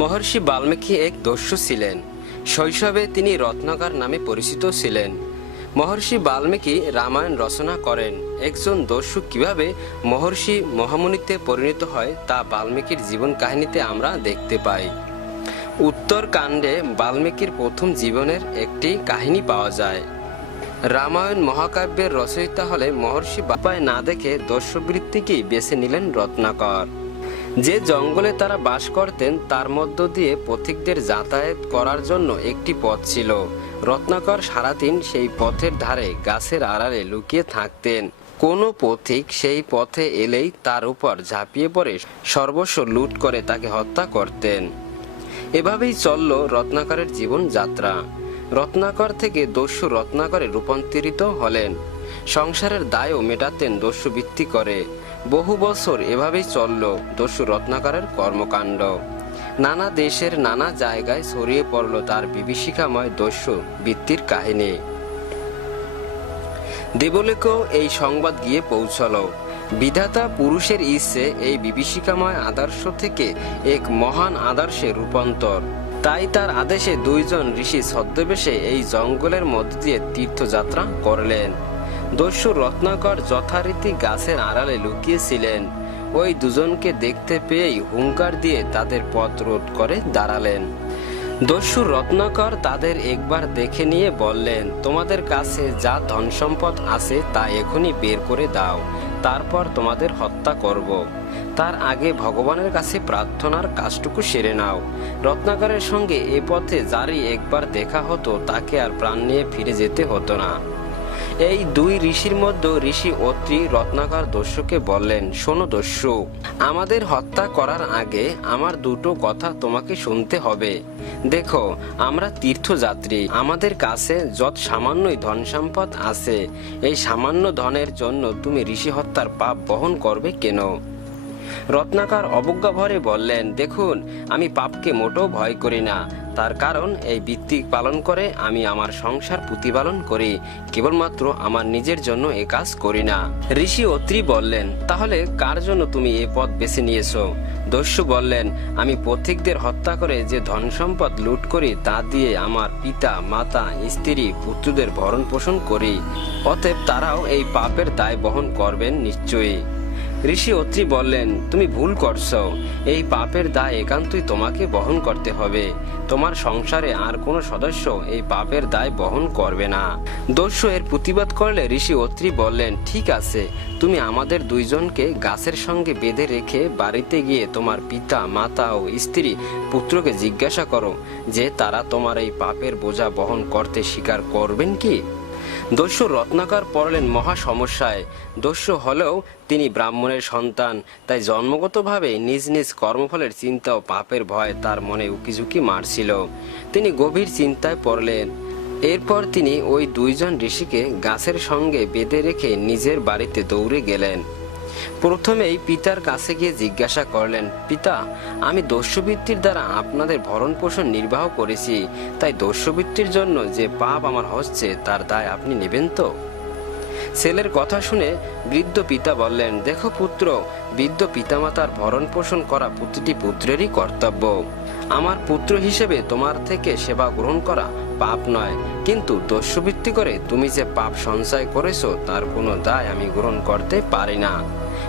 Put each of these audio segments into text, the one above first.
মহর্ষি বাল্মীকি এক দস্যু ছিলেন। শৈশবে তিনি রত্নাকর নামে পরিচিত ছিলেন। মহর্ষি বাল্মীকি রামায়ণ রচনা করেন। একজন দস্যু কীভাবে মহর্ষি মহামুনিতে পরিণত হয় তা বাল্মীকির জীবন কাহিনীতে আমরা দেখতে পাই। উত্তর কাণ্ডে বাল্মীকির প্রথম জীবনের একটি কাহিনী পাওয়া যায়। রামায়ণ মহাকাব্যের রচয়িতা হলে মহর্ষি বাপায় না দেখে দস্যুবৃত্তিকেই বেছে নিলেন রত্নাকর। যে জঙ্গলে তারা বাস করতেন, তার মধ্য দিয়ে পথিকদের যাতায়াত করার জন্য একটি পথ ছিল। রত্নাকর সারাদিন সেই পথের ধারে গাছের আড়ালে লুকিয়ে থাকতেন। কোনো পথিক সেই পথে এলেই তার উপর ঝাঁপিয়ে পড়ে, সর্বস্ব লুট করে তাকে হত্যা করতেন। এভাবেই চলল রত্নাকরের জীবনযাত্রা। রত্নাকর থেকে দস্যু রত্নাকরে রূপান্তরিত হলেন। সংসারের দায়ও মেটাতেন দস্যু বৃত্তি করে। বহু বছর এভাবেই চলল দস্যু রত্নাকরের কর্মকাণ্ড। নানা দেশের নানা জায়গায় ছড়িয়ে পড়ল তার বিভীষিকাময় দস্যু বৃত্তির কাহিনী। দেবলেকেও এই সংবাদ গিয়ে পৌঁছলো। বিধাতা পুরুষের ইচ্ছে এই বিভীষিকাময় আদর্শ থেকে এক মহান আদর্শে রূপান্তর। তাই তার আদেশে দুইজন ঋষি ছদ্মবেশে এই জঙ্গলের মধ্য দিয়ে তীর্থযাত্রা করলেন। দস্যু রত্নাকর যথারীতি গাছের আড়ালে লুকিয়েছিলেন। ওই দুজনকে দেখতে পেয়েই হুঙ্কার দিয়ে তাদের পথ রোধ করে দাঁড়ালেন। দস্যু রত্নাকর তাদের একবার দেখে নিয়ে বললেন, তোমাদের কাছে যা ধন সম্পদ আছে তা এখনই বের করে দাও, তারপর তোমাদের হত্যা করব। তার আগে ভগবানের কাছে প্রার্থনার কাজটুকু সেরে নাও। রত্নাকরের সঙ্গে এ পথে যারই একবার দেখা হতো তাকে আর প্রাণ নিয়ে ফিরে যেতে হতো না। এই দুই ঋষির মধ্যে ঋষি অত্রি রত্নাকর দস্যুকে বললেন, শোনো দস্যু, আমাদের হত্যা করার আগে আমার দুটো কথা তোমাকে শুনতে হবে। দেখো, আমরা তীর্থযাত্রী, আমাদের কাছে যত সামান্যই ধন সম্পদ আছে, এই সামান্য ধনের জন্য তুমি ঋষি হত্যার পাপ বহন করবে কেন? রত্নাকর অবজ্ঞা ভরে বললেন, দেখুন, আমি পাপকে মোটেও ভয় করি না তার কারণ এই বৃত্তি পালন করে আমি আমার সংসার প্রতিপালন করি, কেবলমাত্র আমার নিজের জন্য এ কাজ করি না। ঋষি অত্রি বললেন, তাহলে কার জন্য তুমি এ পথ বেছে নিয়েছো? দস্যু বললেন, আমি পথিকদের হত্যা করে যে ধন সম্পদ লুট করি, তা দিয়ে আমার পিতা, মাতা, স্ত্রী, পুত্রদের ভরণ পোষণ করি। অতএব তারাও এই পাপের দায় বহন করবেন নিশ্চয়ই। ঋষি অত্রি বললেন, তুমি ভুল করছ। এই পাপের দায় একান্তই তোমাকে বহন করতে হবে। তোমার সংসারে আর কোনো সদস্য এই পাপের দায় বহন করবে না। দস্যু এর প্রতিবাদ করলে ঋষি অত্রি বললেন, ঠিক আছে, তুমি আমাদের দুইজনকে গাছের সঙ্গে বেঁধে রেখে বাড়িতে গিয়ে তোমার পিতা, মাতা ও স্ত্রী পুত্রকে জিজ্ঞাসা করো যে তারা তোমার এই পাপের বোঝা বহন করতে স্বীকার করবেন কি? দস্যু রত্নাকর পড়লেন মহা সমস্যায়। দস্যু হলেও তিনি ব্রাহ্মণের সন্তান, তাই জন্মগতভাবে নিজ নিজ কর্মফলের চিন্তা ও পাপের ভয় তার মনে উকিঝুঁকি মারছিল। তিনি গভীর চিন্তায় পড়লেন। এরপর তিনি ওই দুইজন ঋষিকে গাছের সঙ্গে বেঁধে রেখে নিজের বাড়িতে দৌড়ে গেলেন। প্রথমেই পিতার কাছে গিয়ে জিজ্ঞাসা করলেন, পিতা, আমি দস্যবৃত্তির দ্বারা আপনাদের ভরণ পোষণ নির্বাহ করেছি, তাই দস্যবৃত্তির জন্য যে পাপ আমার হচ্ছে, তার দায় আপনি নেবেন তো? ছেলের কথা শুনে বৃদ্ধ পিতা বললেন, দেখো পুত্র, বৃদ্ধ পিতামাতার ভরণ পোষণ করা প্রতিটি পুত্রেরই কর্তব্য। আমার পুত্র হিসেবে তোমার থেকে সেবা গ্রহণ করা পাপ নয় কিন্তু দস্যুবৃত্তি করে তুমি যে পাপ সঞ্চয় করেছ, তার কোনো দায় আমি গ্রহণ করতে পারি না।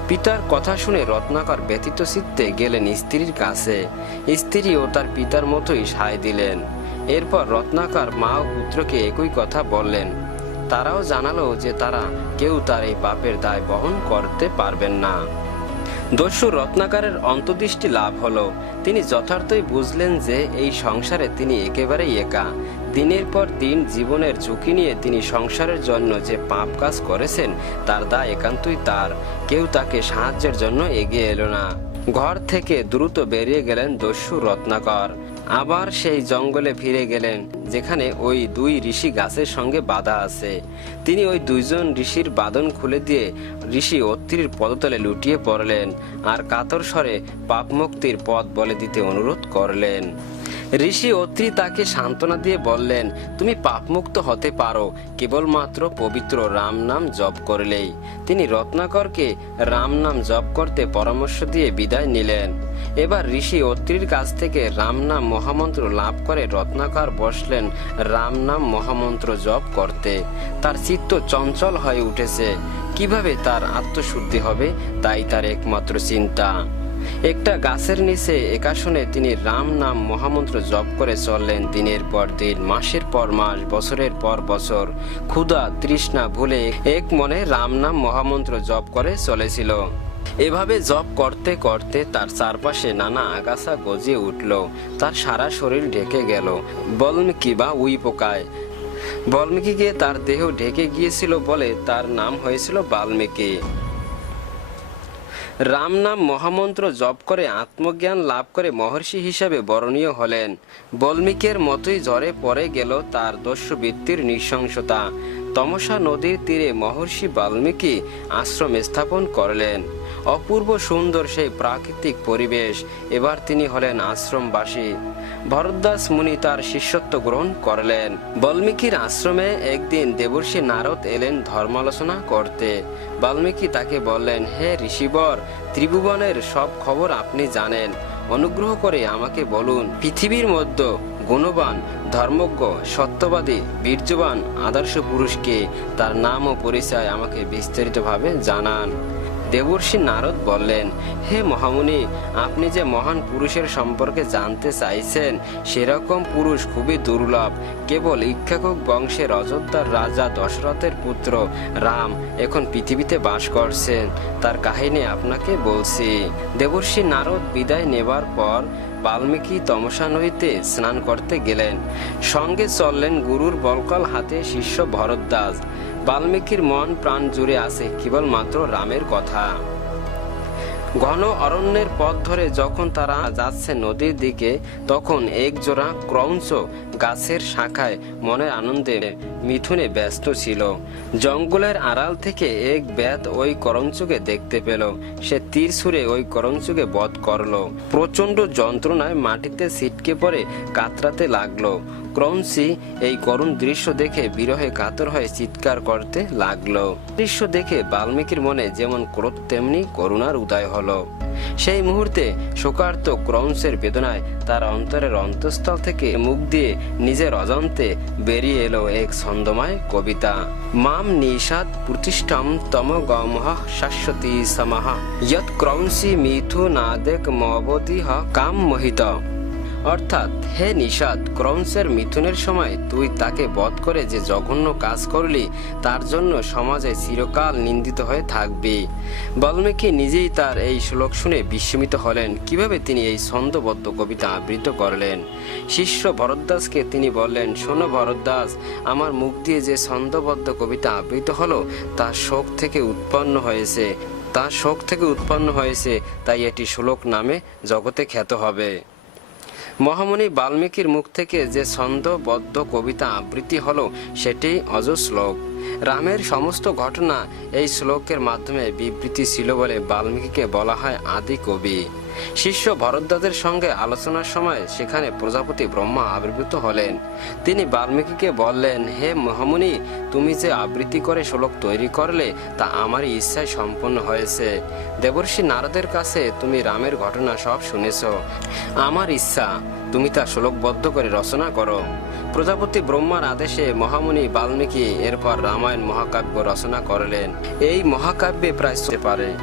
পিতার কথা শুনে রত্নাকর ব্যতীত চিত্তে গেলেন স্ত্রীর কাছে। স্ত্রী ও তার পিতার মতোই সায় দিলেন। এরপর রত্নাকর মা ও পুত্রকে একই কথা বললেন। তারাও জানালো যে তারা কেউ তার এই পাপের দায় বহন করতে পারবেন না। দস্যু রত্নাকারের অন্তর্দৃষ্টি লাভ হলো। তিনি যথার্থই বুঝলেন যে এই সংসারে তিনি একেবারেই একা। দিনের পর দিন জীবনের ঝুঁকি নিয়ে তিনি সংসারের জন্য যে পাপ কাজ করেছেন, তার দায় একান্তই তার। কেউ তাকে সাহায্যের জন্য এগিয়ে এলো না। ঘর থেকে দ্রুত বেরিয়ে গেলেন দস্যু রত্নাকর। আবার সেই জঙ্গলে ফিরে গেলেন, যেখানে ওই দুই ঋষি গাছের সঙ্গে বাধা আছে। তিনি ওই দুইজন ঋষির বাদন খুলে দিয়ে ঋষি অত্রির পদতলে লুটিয়ে পড়লেন আর কাতর স্বরে পাপ মুক্তির পথ বলে দিতে অনুরোধ করলেন। ঋষি অত্রি তাকে সান্ত্বনা দিয়ে বললেন, তুমি পাপমুক্ত হতে পারো। কেবলমাত্র পবিত্র রাম নাম জপ করলেই। তিনি রত্নাকরকে রাম নাম জপ করতে পরামর্শ দিয়ে বিদায় নিলেন। এবার ঋষি অত্রির কাছ থেকে রাম নাম মহামন্ত্র লাভ করে রত্নাকর বসলেন রাম নাম মহামন্ত্র জপ করতে। তার চিত্ত চঞ্চল হয়ে উঠেছে। কীভাবে তার আত্মশুদ্ধি হবে, তাই তার একমাত্র চিন্তা। একটা গাছের নিচে একাশনে তিনি রাম নাম মহামন্ত্র জপ করে চললেন দিনের পর দিন, মাসের পর মাস, বছরের পর বছর। ক্ষুধা তৃষ্ণা ভুলে এক মনে রাম নাম মহামন্ত্র জপ করে চলেছিল। এভাবে জপ করতে করতে তার চারপাশে নানা আগাছা গজিয়ে উঠল। তার সারা শরীর ঢেকে গেল। বলমিকি বা উই পোকায়? বাল্মীকিকে তার দেহ ঢেকে গিয়েছিল বলে তার নাম হয়েছিল বাল্মীকি। রাম নাম মহামন্ত্র জপ করে আত্মজ্ঞান লাভ করে মহর্ষি হিসাবে বরণীয় হলেন। বল্মীকের মতোই জ্বরে পড়ে গেল তার দস্যবৃত্তির নৃশংসতা। তমসা নদীর তীরে মহর্ষি বাল্মীকি আশ্রম স্থাপন করলেন। অপূর্ব সুন্দর সেই প্রাকৃতিক পরিবেশ। এবার তিনি হলেন আশ্রমবাসী। ভরদ্দাস মুনি তার শিষ্যত্ব গ্রহণ করলেন। বাল্মীকির আশ্রমে একদিন দেবর্ষি নারদ এলেন ধর্মালোচনা করতে। বাল্মীকি তাকে বললেন, হে ঋষিবর, ত্রিভুবনের সব খবর আপনি জানেন। অনুগ্রহ করে আমাকে বলুন, পৃথিবীর মধ্যে গুণবান, ধর্মজ্ঞ, সত্যবাদী, বীর্যবান, আদর্শ পুরুষকে তার নাম ও পরিচয় আমাকে বিস্তারিতভাবে জানান। দেবর্ষি নারদ বললেন, হে মহামুনি, আপনি যে মহান পুরুষের সম্পর্কে জানতে চাইছেন, সেরকম পুরুষ খুবই দুর্লভ। কেবল ইক্ষাকুক বংশের অযোধ্যার রাজা দশরথের পুত্র রাম এখন পৃথিবীতে বাস করছেন। তার কাহিনী আপনাকে বলছি। দেবর্ষি নারদ বিদায় নেবার পর বাল্মীকি তমসা নদীতে স্নান করতে গেলেন। সঙ্গে চললেন গুরুর বলকল হাতে শিষ্য ভরদ্বাজ। বাল্মীকির মন প্রাণ জুড়ে আছে কেবলমাত্র রামের কথা। ঘন অরণ্যের পথ ধরে যখন তারা যাচ্ছে নদীর দিকে, তখন এক জোড়া ক্রৌঞ্চ গাছের শাখায় মনের আনন্দে মিথুনে ব্যস্ত ছিল। জঙ্গলের আড়াল থেকে এক ব্যাত ওই করঞ্চকে দেখতে পেল। সে তীর সুরে ওই করঞ্চকে বধ করল। প্রচণ্ড যন্ত্রণায় মাটিতে ছিটকে পড়ে কাতরাতে লাগল। ক্রৌঞ্চি এই করুণ দৃশ্য দেখে বিরহে কাতর হয়ে চিৎকার করতে লাগল। দৃশ্য দেখে বাল্মীকির মনে যেমন ক্রোধ, তেমনি করুণার উদয় হলো। সেই মুহূর্তে শোকার্ত ক্রমসের বেদনায় তার অন্তরের অন্তঃস্থল থেকে মুখ দিয়ে নিজের অজান্তে বেরিয়ে এলো এক ছন্দময় কবিতা। মাম নিষাদ প্রতিষ্ঠাম তম গমহ শাশ্বতী সমাহ। যৎ ক্রমসি মিথু নাদেক মবদিহ কাম মোহিত। অর্থাৎ হে নিষাদ ক্রৌঞ্চের মিথুনের সময় তুই তাকে বধ করে যে জঘন্য কাজ করলি, তার জন্য সমাজে চিরকাল নিন্দিত হয়ে থাকবি। বাল্মীকি নিজেই তার এই শ্লোক শুনে বিস্মিত হলেন। কীভাবে তিনি এই ছন্দবদ্ধ কবিতা আবৃত করলেন? শিষ্য ভরদ্দাসকে তিনি বললেন, শোনো ভরদ্দাস আমার মুখ দিয়ে যে ছন্দবদ্ধ কবিতা আবৃত হলো, তা শোক থেকে উৎপন্ন হয়েছে। তা শোক থেকে উৎপন্ন হয়েছে, তাই এটি শ্লোক নামে জগতে খ্যাত হবে। মহামণি বাল্মীকির মুখ থেকে যে ছন্দবদ্ধ কবিতা আবৃত্তি হল সেটি অজ শ্লোক রামের সমস্ত ঘটনা এই শ্লোকের মাধ্যমে বিবৃতি ছিল বলে বাল্মীকিকে বলা হয় আদি কবি। শিষ্য ভরদ্বাজের সঙ্গে আলোচনার সময় সেখানে প্রজাপতি ব্রহ্মা আবির্ভূত হলেন। তিনি বাল্মীকিকে বললেন, হে মহামুনি, তুমি যে আবৃত্তি করে শ্লোক তৈরি করলে তা আমার ইচ্ছায় সম্পন্ন হয়েছে। দেবর্ষি নারদের কাছে তুমি রামের ঘটনা সব শুনেছ। আমার ইচ্ছা, তুমি তা শ্লোকবদ্ধ করে রচনা করো। প্রজাপতি ব্রহ্মার আদেশে মহামুনি বাল্মীকি এরপর রামায়ণ মহাকাব্য রচনা করলেন। এই মহাকাব্যে প্রায় পারে।